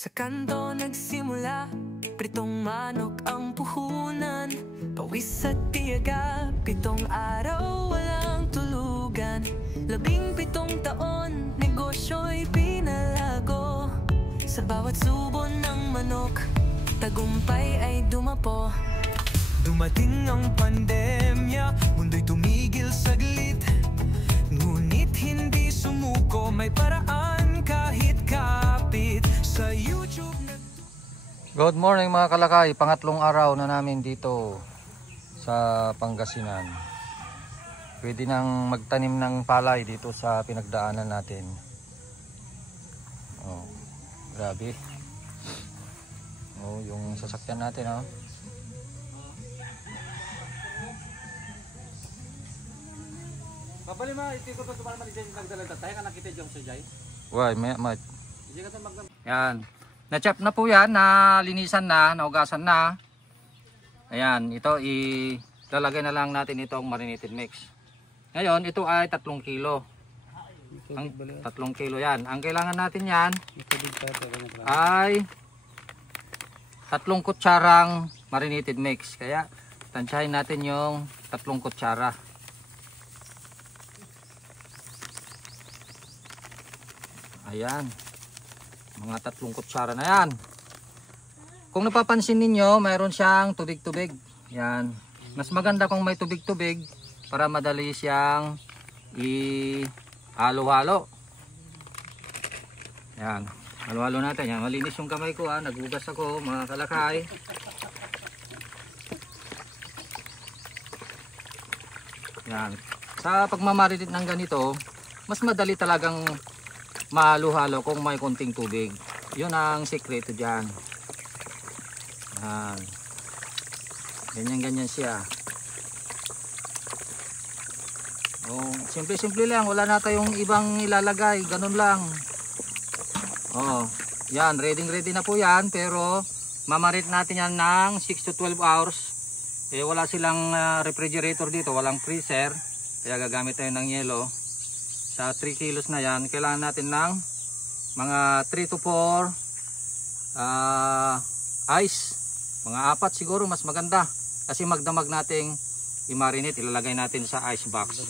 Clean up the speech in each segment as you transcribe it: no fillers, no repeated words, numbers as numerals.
Sa kanto nagsimula, pritong manok ang puhunan. Pawis at tiyaga, 7 araw walang tulugan. 17 taon, negosyo'y pinalago. Sa bawat subon ng manok, tagumpay ay dumapo. Dumating ang pandemya, mundo'y tumigil saglit. Ngunit hindi sumuko, may paraan kahit kapit. Sa YouTube Good morning mga kalakay, pangatlong araw na namin dito sa Pangasinan. Pwede nang magtanim ng palay dito sa pinagdaanan natin. Oh, grabe. Oh, yung sasakyan natin, oh. Kabali ma, iti ko to para man diyan nagdala tayo ka nakita diyan sa jay. Why, may Yan. Na-chop na po yan, nalinisan na, naugasan na. Ayan, ito ilalagay na lang natin itong marinated mix. Ngayon, ito ay 3 kilo. Ang 3 kilo yan. Ang kailangan natin yan ay 3 kutsarang marinated mix. Kaya, tansyahin natin yung 3 kutsara. Ayan. Mga 3 kutsara na yan. Kung napapansin ninyo, mayroon siyang tubig-tubig. Yan. Mas maganda kung may tubig-tubig para madali siyang i-halo-halo. Yan. Halo-halo natin. Yan. Malinis yung kamay ko. Naghugas ako mga kalakay. Yan. Sa pagmamarinate ng ganito, mas madali talagang mahalo-halo kung may konting tubig. Yun ang sekreto dyan. Yan. Ganyan-ganyan siya. Oh, simple-simple lang. Wala na tayong ibang ilalagay. Ganun lang. Oh, yan. Ready na po yan. Pero mamarit natin yan ng 6 to 12 hours. Wala silang refrigerator dito. Walang freezer. Kaya gagamit tayo ng yelo. Sa 3 kilos na yan, kailangan natin ng mga 3 to 4 ice. Mga 4 siguro, mas maganda. Kasi magdamag nating i-marinate, ilalagay natin sa ice box.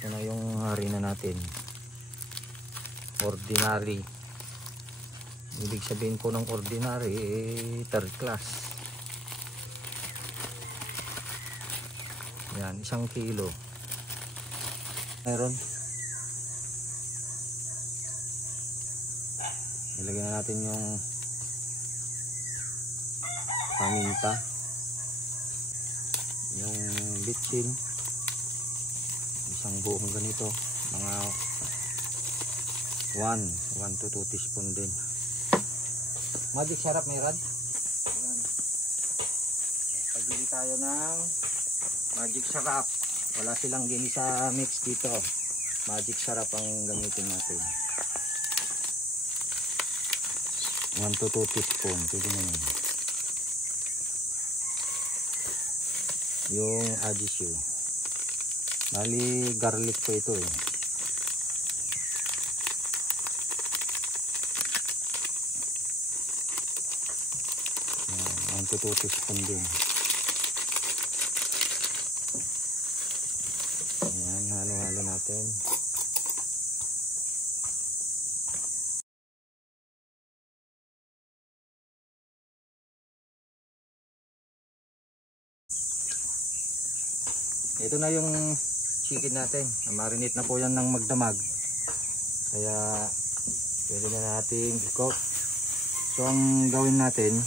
Ito na yung harina natin. Ordinary. Ibig sabihin po ng ordinary, third class. Yan, 1 kilo. Meron. Ilagay na natin yung paminta. Yung bitchin. Isang buong ganito, mga 1 to 2 teaspoon din. Magic syrup meron. Pagili tayo ng magic syrup. Wala silang ginisa mix dito. Magic syrup ang gamitin natin. 1 to 2 teaspoon. Pwede na yun. Yung addition. Bali garlic po ito eh. Yan, 1 to 2 teaspoon din. Ayan, halo-halo natin. Ito na yung chicken natin. Marinate na po yan ng magdamag. Kaya pwede na natin i-cook. So ang gawin natin,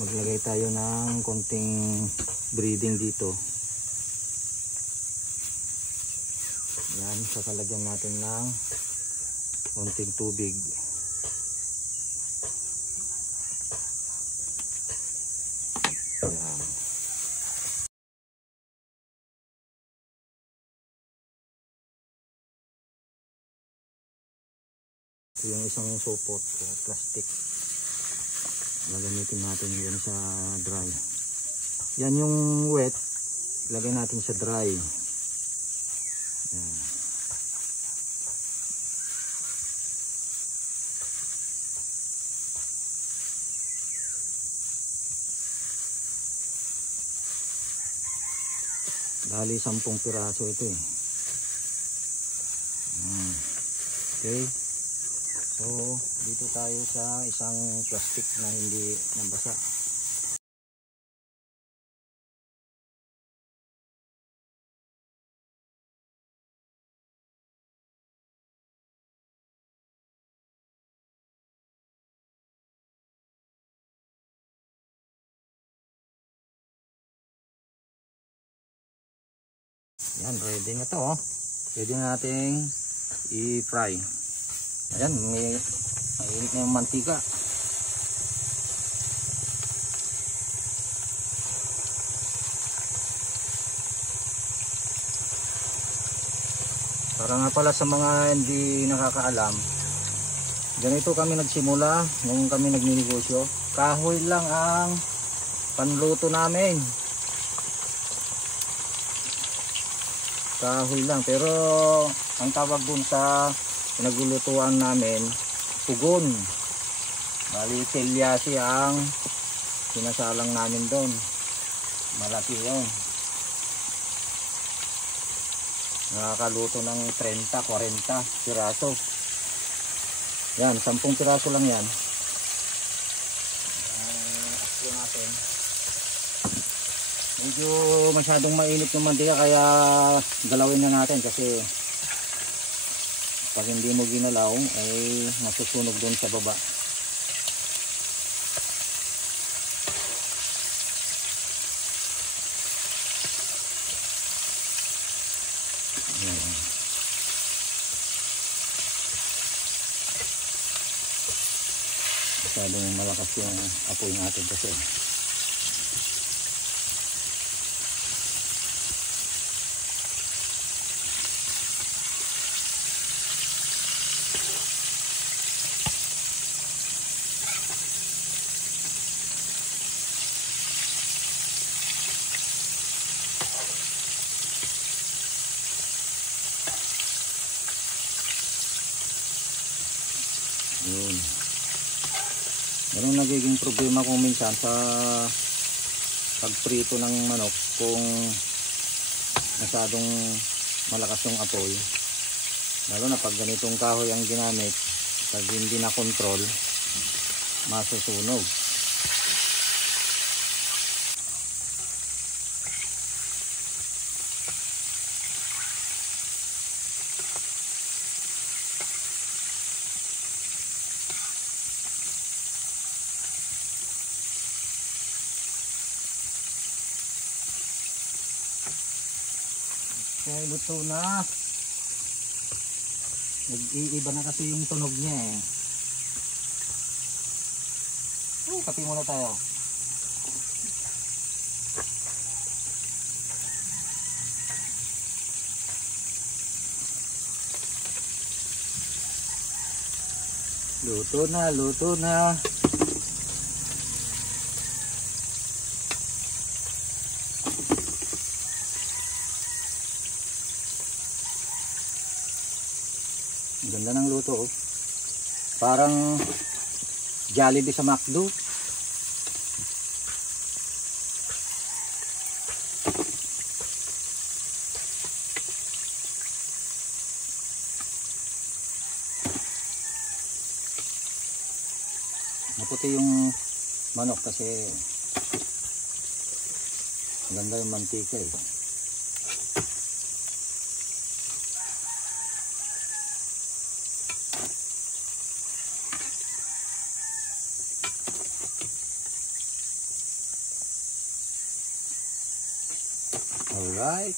maglagay tayo ng konting breading dito. Yan, sasalagyan natin ng konting tubig. Ayan. Ito yung isang supot, plastic. Gagamitin natin yan sa dry. Yan yung wet, lagay natin sa dry. Yan. Dali 10 piraso ito eh. Okay. So, dito tayo sa isang plastic na hindi nabasa. Yan, ready na to. Pwede na nating i-fry. Ayan, mainit na yung mantika. Para nga pala sa mga hindi nakakaalam, ganito kami nagsimula nung kami nagninegosyo. Kahoy lang ang panluto namin. Kahoy lang, pero ang tawag dun sa pinaglulutuan namin, pugon. Bali, telyasi ang sinasalang namin doon. Malaki yun. Nakakaluto ng 30-40 piraso. Yan, 10 piraso lang yan. Asko natin. Medyo masyadong mainit yung mantika, kaya galawin na natin kasi pag hindi mo ginalaw ay masusunog doon sa baba. Masyadong malakas yung apoy natin kasi yun. Ganun nagiging problema kung minsan sa pagprito ng manok, kung masyadong malakas yung apoy, lalo na pag ganitong kahoy ang ginamit, pag hindi na control, masusunog. Okay, luto na. Nag-iiba na kasi yung tunog niya eh. Kape muna tayo. Luto na, luto na. Ganda ng luto oh. Parang Jollibee sa McDo. Maputi yung manok kasi ganda yung mantika eh. Alright,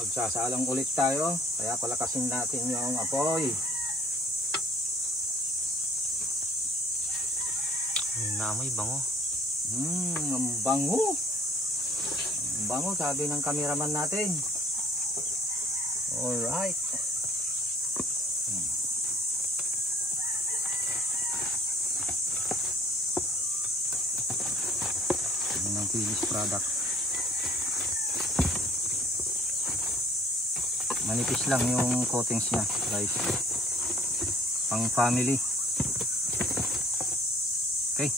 magsasalang ulit tayo, kaya palakasin natin yung apoy. May namoy bango. Ang bango. Ang bango, sabi ng cameraman natin. Alright. Yan ang finished product. Manipis lang yung coatings niya, guys. Pang family. Okay.